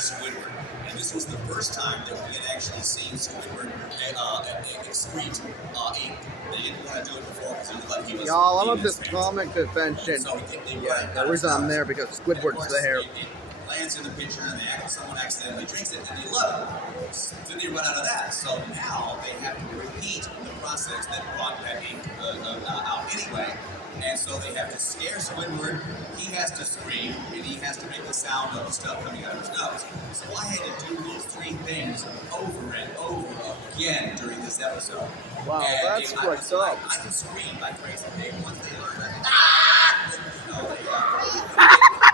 Squidward. And this was the first time that we had actually seen Squidward excrete ink. They didn't want to do it before because it looked like he was... Y'all, I'm at this comic convention. So The reason I'm there because Squidward's there. It lands in the pitcher and someone accidentally drinks it and they love it. So then they run out of that. So now they have to repeat the process that brought that ink out anyway. And so they have to scare Squidward, he has to scream, and he has to make the sound of the stuff coming out of his nose. So I had to do those three things over and over again during this episode. Wow, and that's what's up. I can scream like crazy. Once they learn that,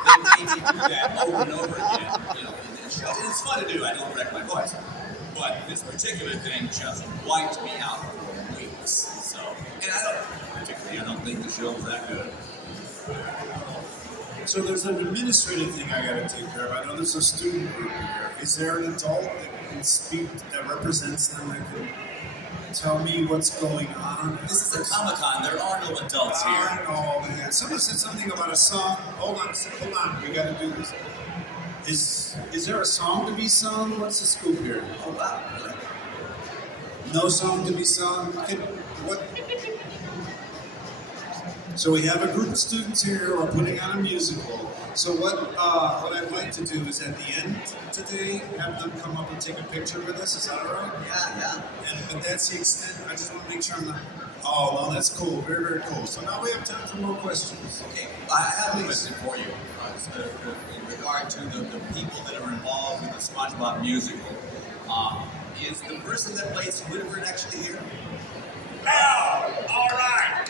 they made me do that over and over again, in the show. And it's fun to do, I don't wreck my voice. But this particular thing just wiped me out for weeks. So, and I don't think the show was that good. So there's an administrative thing I got to take care of. I know there's a student group here. Is there an adult that can speak, that represents them, that can tell me what's going on? This is a Comic-Con. There are no adults here. I know, man. Someone said something about a song. Hold on. We got to do this. Is there a song to be sung? What's the scoop here? Oh, wow. Really? No song to be sung? What? So we have a group of students here. We're putting on a musical. So what I'd like to do is at the end today, have them come up and take a picture with us. Is that all right? Yeah. But that's the extent. I just want to make sure I'm not... Oh, well, that's cool. Very, very cool. So now we have time for more questions. Okay, I have a question for you. In regard to the people that are involved in the SpongeBob musical, is the person that plays Squidward actually here? Now, all right.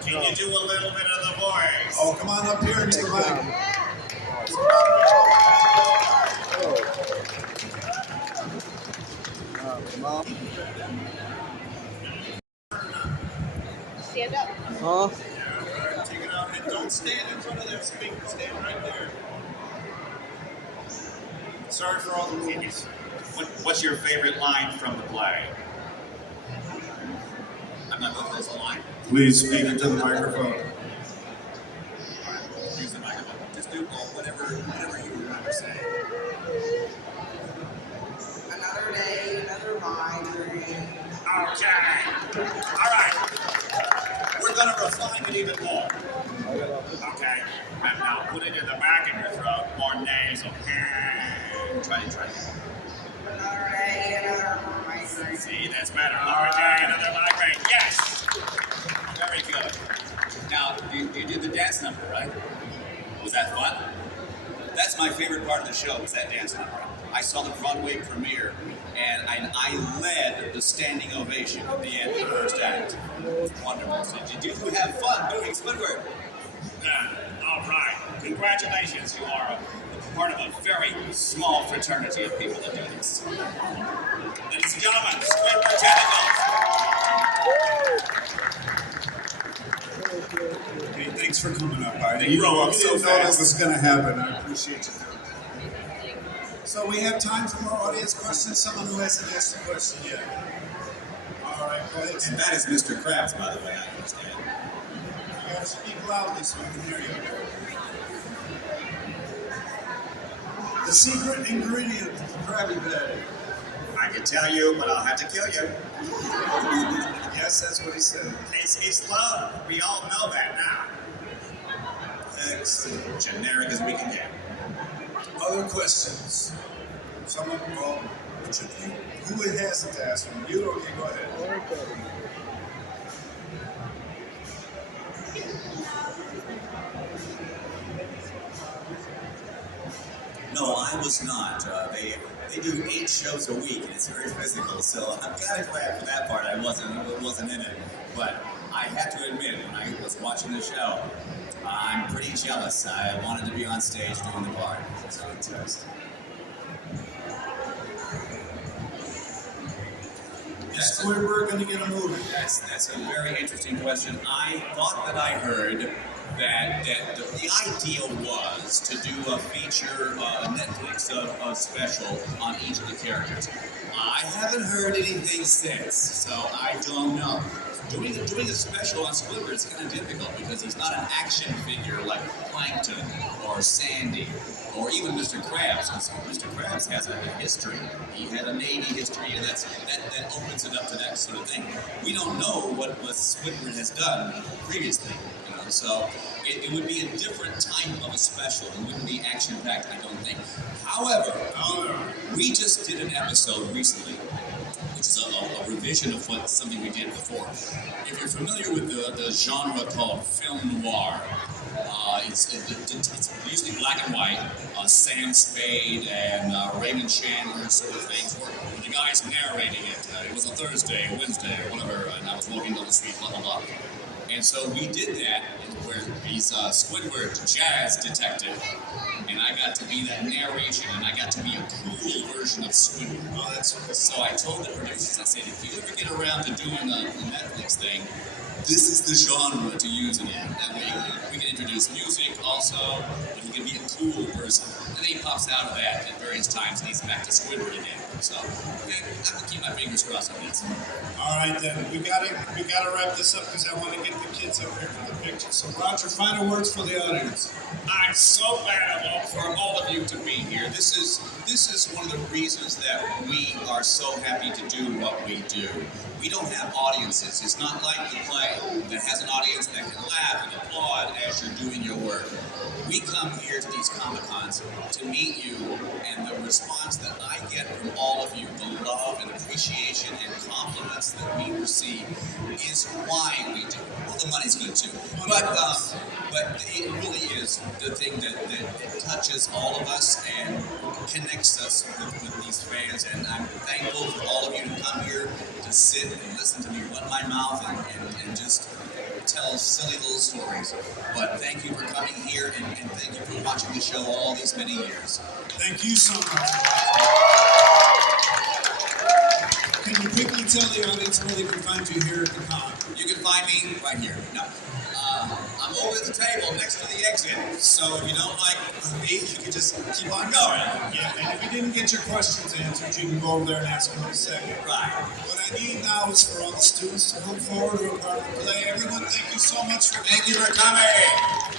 Can you do a little bit of the voice? Oh, come on up here, Mr. Mike. Mom. Stand up. Huh? Yeah, take it out and don't stand in front of that speaker. Stand right there. Sorry for all the movies. What's your favorite line from the play? I'm not going to this line. Please speak into the microphone. Use the microphone. Just do whatever you remember saying. Another day, another migraine. Okay. All right. We're going to refine it even more. Okay. And now put it in the back of your throat, more nasal. Try it. Another day, another migraine. See, that's better. Another day, another migraine. Yes. Very good. Now, you did the dance number, right? Was that fun? That's my favorite part of the show, was that dance number. I saw the Broadway premiere, and I led the standing ovation at the end of the first act. It was wonderful. So did you have fun doing Squidward? All right. Congratulations. You are a part of a very small fraternity of people that do this. Ladies and gentlemen, Squidward Tentacles. Hey, thanks for coming up. They grow up so didn't know that fast. was going to happen. I appreciate you doing that. So we have time for more audience questions. Someone who hasn't asked a question yet. All right, go ahead. And that is Mr. Krabs, by the way, I understand. You got to speak loudly so we can hear you. The secret ingredient of the Krabby Patty. I can tell you, but I'll have to kill you. Yes, that's what he said. It's love. We all know that now. Excellent. Generic as we can get. Other questions? Someone, well, which of you, who it hasn't asked one? You, okay, go ahead. No, I was not. They do 8 shows a week, and it's very physical. So I'm kind of glad for that part. I wasn't in it, but I have to admit, when I was watching the show, I'm pretty jealous. I wanted to be on stage doing the part. So it's Is Squidward going to get a movie? That's a very interesting question. I thought that I heard that the idea was to do a feature, a Netflix special on each of the characters. I haven't heard anything since, so I don't know. Doing a special on Squidward is kind of difficult because he's not an action figure like Plankton or Sandy or even Mr. Krabs. Because Mr. Krabs has a history. He had a Navy history, and that opens it up to that sort of thing. We don't know what Squidward has done previously, you know. So it would be a different type of a special. It wouldn't be action-packed, I don't think. However, we just did an episode recently, which is a revision of something we did before. If you're familiar with the genre called film noir, it's usually black and white, Sam Spade and Raymond Chandler sort of things, where the guy's narrating it. It was a Thursday, Wednesday, or whatever, and I was walking down the street, blah, blah, blah. And so we did that where he's Squidward, jazz detective, and I got to be that narration, and I got to be a cool version of Squidward. Oh, that's cool. So I told the producers, I said, if you ever get around to doing the Netflix thing, this is the genre to use it in. That way we can introduce music also, and he can be a cool person. And then he pops out of that at various times, and he's back to Squidward again. So okay, I'm gonna keep my fingers crossed on this. All right, then we gotta wrap this up because I want to get the kids up here for the picture. So Roger, final words for the audience. I'm so glad for all of you to be here. This is one of the reasons that we are so happy to do what we do. We don't have audiences. It's not like the play that has an audience that can laugh and applaud as you're doing your work. We come here to these Comic-Cons to meet you, and the response that I get from all of you, the love and appreciation and compliments that we receive, is why we do it. Well, the money's good too, but it really is the thing that touches all of us and connects us with these fans. And I'm thankful for all of you to come here to sit and listen to me run my mouth and just tell silly little stories. But thank you for coming here, and thank you for watching the show all these many years. Thank you so much. Can you quickly tell the audience where they can find you here at the con? You can find me right here. No. I'm over at the table next to the exit, so if you don't like me, you can just keep on going. Yeah, and if you didn't get your questions answered, you can go over there and ask them in a second. Right. What I need now is for all the students to come forward who are part of the play. Everyone, thank you so much for Thank you for coming.